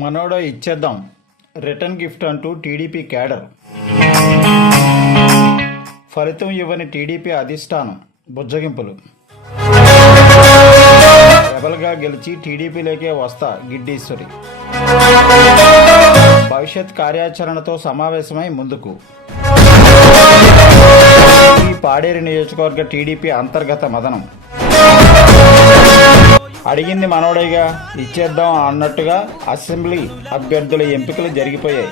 మనోడ ఇచ్చేద్దాం return gift అంటూ TDP cadre. ఫలితం ఇవ్వని టీడీపీ అధిష్టానం బుజ్జగింపులు. రెబల్గా గెలిచి టీడీపీలోకే వస్తా గిడ్డీశ్వరి. భవిష్యత్ కార్యాచరణతో సమావేశమై ముందుకు. ఈ పాడేరు నియోజకవర్గ టీడీపీ అంతర్గత మదనం. అడిగింది మనోడేగా ఇచ్చేద్దాం అన్నట్టుగా అసెంబ్లీ అభ్యర్థుల ఎంపికలు జరిగిపోయాయి.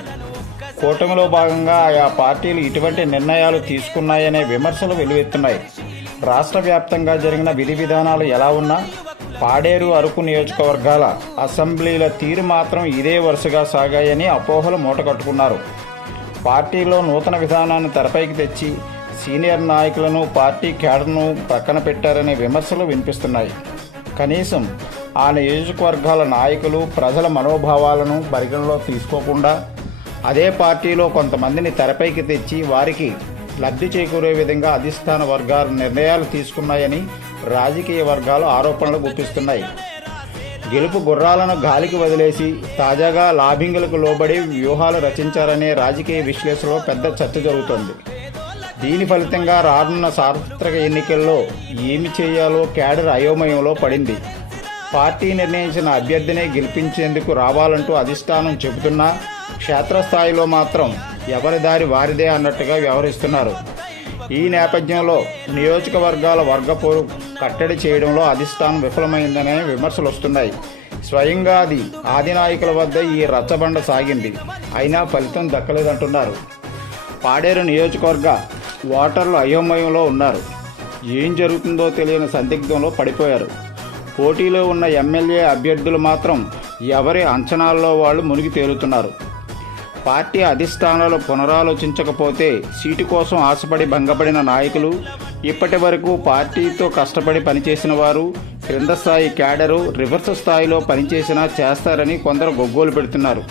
కూటమిలో భాగంగా ఆయా పార్టీలు ఇటువంటి నిర్ణయాలు తీసుకున్నాయనే విమర్శలు వెలువెత్తున్నాయి. రాష్ట్ర వ్యాప్తంగా జరిగిన విధి విధానాలు ఎలా ఉన్నా పాడేరు అరకు నియోజకవర్గాల అసెంబ్లీల తీరు మాత్రం ఇదే వరుసగా సాగాయని అపోహలు మూటకట్టుకున్నారు. పార్టీలో నూతన విధానాన్ని తెరపైకి తెచ్చి సీనియర్ నాయకులను పార్టీ క్యాడర్ను పక్కన పెట్టారనే విమర్శలు వినిపిస్తున్నాయి. కనీసం ఆ నియోజకవర్గాల నాయకులు ప్రజల మనోభావాలను పరిగణలో తీసుకోకుండా అదే పార్టీలో కొంతమందిని తెరపైకి తెచ్చి వారికి లబ్ధి చేకూరే విధంగా అధిష్టాన వర్గాలు నిర్ణయాలు తీసుకున్నాయని రాజకీయ వర్గాలు ఆరోపణలు గుప్పిస్తున్నాయి. గెలుపు గుర్రాలను గాలికి వదిలేసి తాజాగా లాబింగులకు లోబడి వ్యూహాలు రచించారనే రాజకీయ విశ్లేషణలో పెద్ద చర్చ జరుగుతోంది. దీని ఫలితంగా రానున్న సార్వత్రిక ఎన్నికల్లో ఏమి చేయాలో క్యాడర్ అయోమయంలో పడింది. పార్టీ నిర్ణయించిన అభ్యర్థినే గెలిపించేందుకు రావాలంటూ అధిష్టానం చెబుతున్నా క్షేత్రస్థాయిలో మాత్రం ఎవరి దారి వారిదే అన్నట్టుగా వ్యవహరిస్తున్నారు. ఈ నేపథ్యంలో నియోజకవర్గాల వర్గపోరు కట్టడి చేయడంలో అధిష్టానం విఫలమైందనే విమర్శలు వస్తున్నాయి. స్వయంగా ఆదినాయకుల వద్ద ఈ రచ్చబండ సాగింది. అయినా ఫలితం దక్కలేదంటున్నారు. పాడేరు నియోజకవర్గ ఓటర్లు అయోమయంలో ఉన్నారు. ఏం జరుగుతుందో తెలియని సందిగ్ధంలో పడిపోయారు. పోటీలో ఉన్న ఎమ్మెల్యే అభ్యర్థులు మాత్రం ఎవరి అంచనాల్లో వాళ్ళు మునిగి తేలుతున్నారు. పార్టీ అధిష్టానాలు పునరాలోచించకపోతే సీటు కోసం ఆశపడి భంగపడిన నాయకులు, ఇప్పటి వరకు పార్టీతో కష్టపడి పనిచేసిన వారు, క్రింద స్థాయి క్యాడరు రివర్స్ స్థాయిలో పనిచేసినా చేస్తారని కొందరు గొగ్గోలు పెడుతున్నారు.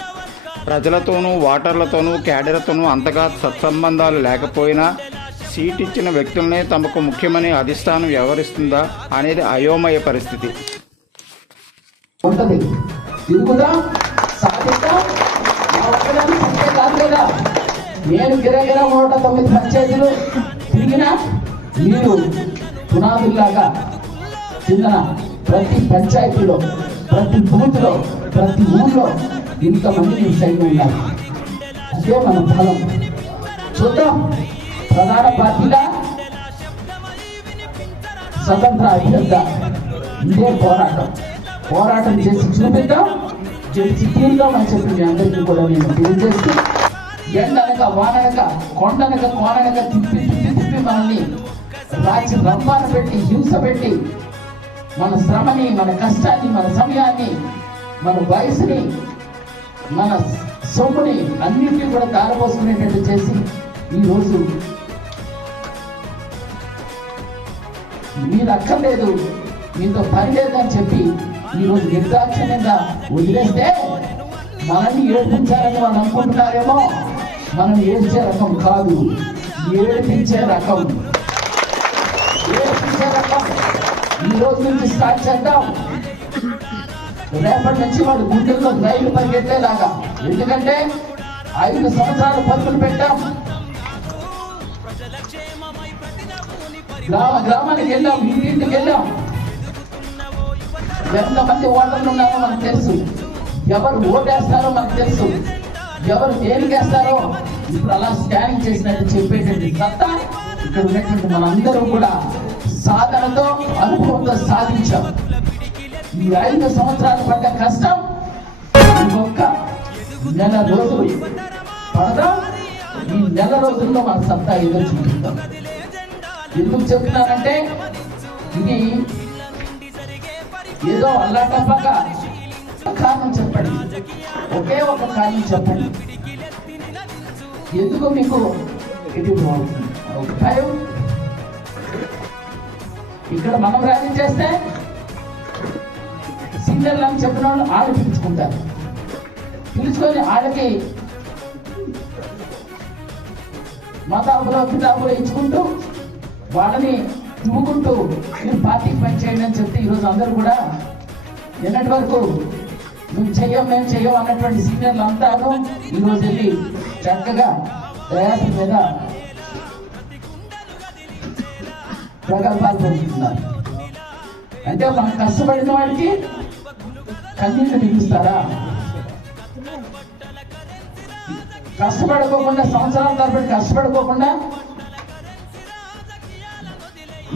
ప్రజలతోనూ ఓటర్లతోనూ క్యాడర్తోనూ అంతగా సత్సంబంధాలు లేకపోయినా సీట్ ఇచ్చిన వ్యక్తులనే తమకు ముఖ్యమని అధిష్టానం వ్యవహరిస్తుందా అనేది అయోమయ పరిస్థితి. నేను గిరగిర 109 పంచాయతీలు తిరిగినా మీరు పునాదుల్లాగా కింద ప్రతి పంచాయతీలో, ప్రతి బూత్లో, ప్రతి ఊళ్ళో ఇంతమంది మీ సైన్యం ఉన్నారు. అదే మన బలం. చూద్దాం. ప్రధాన పార్టీగా స్వతంత్ర అభ్యర్థ ఇదే పోరాటం చేసి చూపిద్దాం, గెలిచి తీరుదాం అని చెప్పి మీ అందరికీ కూడా నేను తెలియజేస్తూ, ఎండనక వాననక కొండనక కోననక తిప్పి మనల్ని రాచి రంపాన పెట్టి హింస పెట్టి మన శ్రమని, మన కష్టాన్ని, మన సమయాన్ని, మన వయసుని, మన సొమ్ముని అన్నింటినీ కూడా దారపోసుకునేటట్టు చేసి ఈరోజు మీరు అక్కర్లేదు, మీతో పని లేదని చెప్పి ఈరోజు నిర్దాక్షిణ్యంగా వదిలేస్తే మనల్ని ఏడిపించాలని వాళ్ళు అనుకుంటున్నారేమో. మనం ఏడ్చే రకం కాదు, ఏడిపించే రకం. ఈ రోజు నుంచి స్టార్ట్ చేద్దాం. రేపటి నుంచి వాడు గుండెల్లో రైలు పరిగెట్టేలాగా. ఎందుకంటే 5 సంవత్సరాలు పరుగులు పెట్టాం. గ్రామానికి వెళ్ళాం, ఇంటింటికి వెళ్ళాం. ఎంతమంది ఓటర్లు ఉన్నారో మనకు తెలుసు, ఎవరు ఓటేస్తారో మనకు తెలుసు, ఎవరు దేనికేస్తారో ఇప్పుడు అలా స్కానింగ్ చేసినట్టు చెప్పేటువంటి సత్తా ఇక్కడ ఉన్నటువంటి మనందరూ కూడా సాధనతో, అనుభవంతో సాధించాం. ఈ 5 సంవత్సరాలు పడ్డ కష్టం ఇంకొక నెల రోజులు పడదాం. ఈ నెల రోజుల్లో మన సత్తా ఏదో చూపిస్తాం. ఎందుకు చెప్తున్నానంటే ఇది ఏదో అల్లాటప్పగా కారణం చెప్పండి, ఒకే ఒక కారణం చెప్పండి. ఎందుకు మీకు ఇది భయం? ఇక్కడ మనం ర్యాలీ చేస్తే సింగర్లు అని చెప్పిన వాళ్ళు ఆళ్ళు పిలుచుకుంటారు. పిలుచుకొని వాళ్ళకి మతాబులో కితాబులో ఇచ్చుకుంటూ వాళ్ళని తుమ్ముకుంటూ మీరు పార్టీకి పని చేయండి అని చెప్తే ఈరోజు అందరూ కూడా నిన్నటి వరకు మేము చెయ్యం అన్నటువంటి సీనియర్లు అంతాను ఈరోజు వెళ్ళి చక్కగా ప్రయాసం మీద ప్రగల్భాలు పొందుతున్నారు. అంటే మనం కష్టపడిన వాడికి కన్నీళ్లు మిగులుస్తారా? కష్టపడుకోకుండా సంవత్సరాల తరబడి కష్టపడుకోకుండా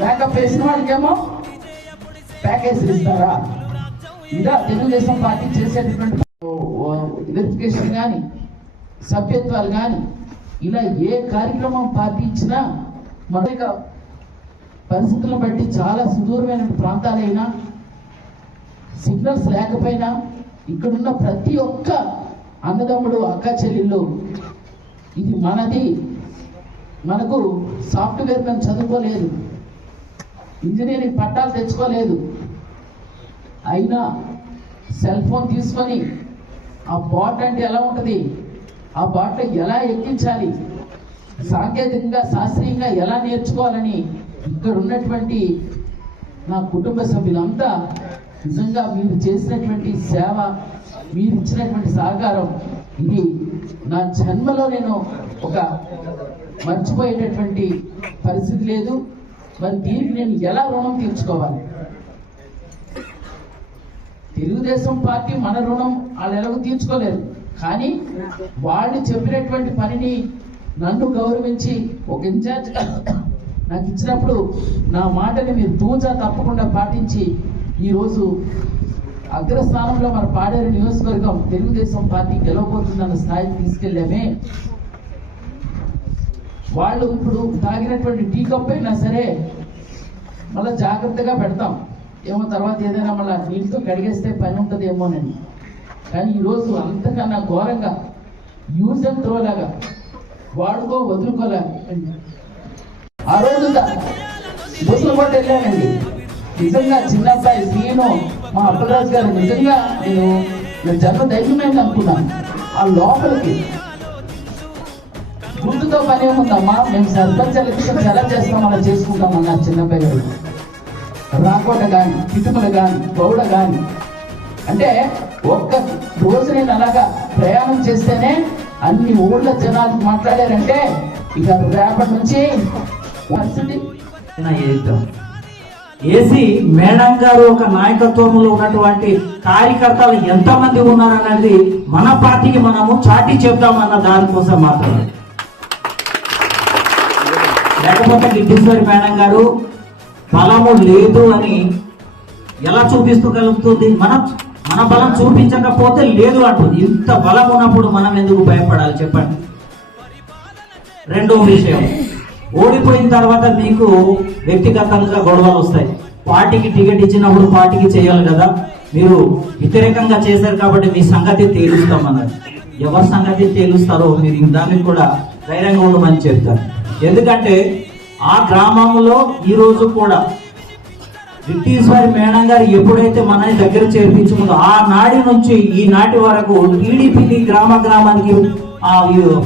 మేకప్ వేసిన వాడికేమో ప్యాకేజీలు ఇస్తారా? ఇలా తెలుగుదేశం పార్టీ చేసేటటువంటి వెరిఫికేషన్ కానీ సభ్యత్వాలు కానీ ఇలా ఏ కార్యక్రమం పార్టీ ఇచ్చినా మన పరిస్థితులను బట్టి చాలా సుదూరమైన ప్రాంతాలైనా సిగ్నల్స్ లేకపోయినా ఇక్కడున్న ప్రతి ఒక్క అన్నదమ్ముడు అక్క చెల్లెళ్ళు ఇది మనది, మనకు సాఫ్ట్వేర్ మేము చదువుకోలేదు, ఇంజనీరింగ్ పట్టాలు తెచ్చుకోలేదు, అయినా సెల్ ఫోన్ తీసుకొని ఆ బాట్ అంటే ఎలా ఉంటుంది, ఆ బాట్ ఎలా ఎక్కించాలి, సాంకేతికంగా శాస్త్రీయంగా ఎలా నేర్చుకోవాలని ఇక్కడ ఉన్నటువంటి నా కుటుంబ సభ్యులంతా నిజంగా మీరు చేసినటువంటి సేవ, మీరు ఇచ్చినటువంటి సహకారం ఇది నా జన్మలో నేను ఒక మర్చిపోయేటటువంటి పరిస్థితి లేదు. మరి దీనికి నేను ఎలా రుణం తీర్చుకోవాలి? తెలుగుదేశం పార్టీ మన రుణం వాళ్ళు ఎలాగో తీర్చుకోలేరు, కానీ వాళ్ళు చెప్పినటువంటి పనిని నన్ను గౌరవించి ఒక ఇన్ఛార్జ్ నాకు ఇచ్చినప్పుడు నా మాటని మీరు తూచా తప్పకుండా పాటించి ఈరోజు అగ్రస్థానంలో మన పాడేరు నియోజకవర్గం తెలుగుదేశం పార్టీ గెలవబోతుందన్న స్థాయికి తీసుకెళ్ళామే. వాళ్ళు ఇప్పుడు తాగినటువంటి టీ కప్ అయినా సరే మళ్ళీ జాగ్రత్తగా పెడతాం, ఏమో తర్వాత ఏదైనా మళ్ళీ నీళ్ళతో కడిగేస్తే పని ఉంటుందేమోనని. కానీ ఈరోజు అంతకన్నా ఘోరంగా యూజ్ అండ్ త్రో లాగా వాడుకో వదులుకోలేక ఆ రోజు బుసలు కొట్టి వెళ్ళానండి. నిజంగా చిన్న అబ్బాయి నేను మా అప్పలరాజు గారు నిజంగా నేను జన్మ ధైర్యమైంది అనుకున్నాను. ఆ లోపలికి గుర్తుతో పని ఏముందమ్మా, మేము సర్పంచ్ ఎలక్షన్స్ ఎలా చేస్తాం అలా చేసుకుంటామన్నారు చిన్నబ్బాయి గారు. రాకోట కానీ కిటుకులు కానీ గౌడ కానీ అంటే ఒక్క రోజు నేను అలాగా ప్రయాణం చేస్తేనే అన్ని ఊళ్ళ జనాలు మాట్లాడారంటే ఇక రేపటి నుంచి పరిస్థితి ఏసీ మేడం గారు ఒక నాయకత్వంలో ఉన్నటువంటి కార్యకర్తలు ఎంతమంది ఉన్నారన్నది మన పార్టీకి మనము చాటి చెప్తామన్న దానికోసం మాత్రమే. లేకపోతే గిడ్డీశ్వరి మేడం గారు బలము లేదు అని ఎలా చూపిస్తూగలుగుతుంది? మన బలం చూపించకపోతే లేదు అంటుంది. ఇంత బలం ఉన్నప్పుడు మనం ఎందుకు భయపడాలి చెప్పండి. రెండో విషయం, ఓడిపోయిన తర్వాత మీకు వ్యక్తిగతంగా గొడవలు వస్తాయి. పార్టీకి టికెట్ ఇచ్చినప్పుడు పార్టీకి చేయాలి కదా, మీరు వ్యతిరేకంగా చేశారు కాబట్టి మీ సంగతి తేలుస్తామన్నారు. ఎవరి సంగతి తేలుస్తారో మీరు దానికి కూడా ధైర్యంగా ఉండమని చెప్తారు. ఎందుకంటే ఆ గ్రామంలో ఈ రోజు కూడా గిడ్డీశ్వరి మేడం గారు ఎప్పుడైతే మనని దగ్గర చేర్పించుకుందో ఆ నాటి నుంచి ఈ నాటి వరకు టీడీపీకి గ్రామానికి ఆ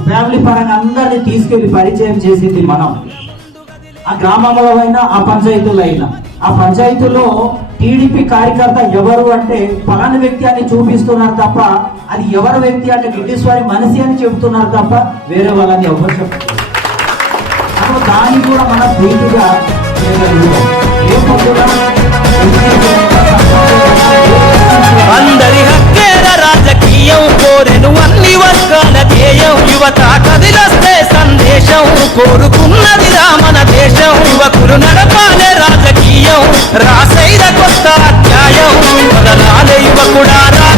ఫ్యామిలీ పరంగా అందరినీ తీసుకెళ్లి పరిచయం చేసింది మనం. ఆ గ్రామంలో అయినా ఆ పంచాయతీలో అయినా, ఆ పంచాయతీలో టీడీపీ కార్యకర్త ఎవరు అంటే పలానా వ్యక్తి అని చూపిస్తున్నారు తప్ప అది ఎవరి వ్యక్తి అంటే గిడ్డీశ్వరి మనిషి అని చెబుతున్నారు తప్ప వేరే వాళ్ళని ఎవరు చెప్తున్నారు. దాన్ని కూడా మన ధీటుగా అందరి హక్కేర రాజకీయం కోరెను అన్ని వర్గాల ధ్యేయం యువత కదిలొస్తే సందేశం కోరుకున్నది మన దేశం యువకులు నడపాలే రాజకీయం రాస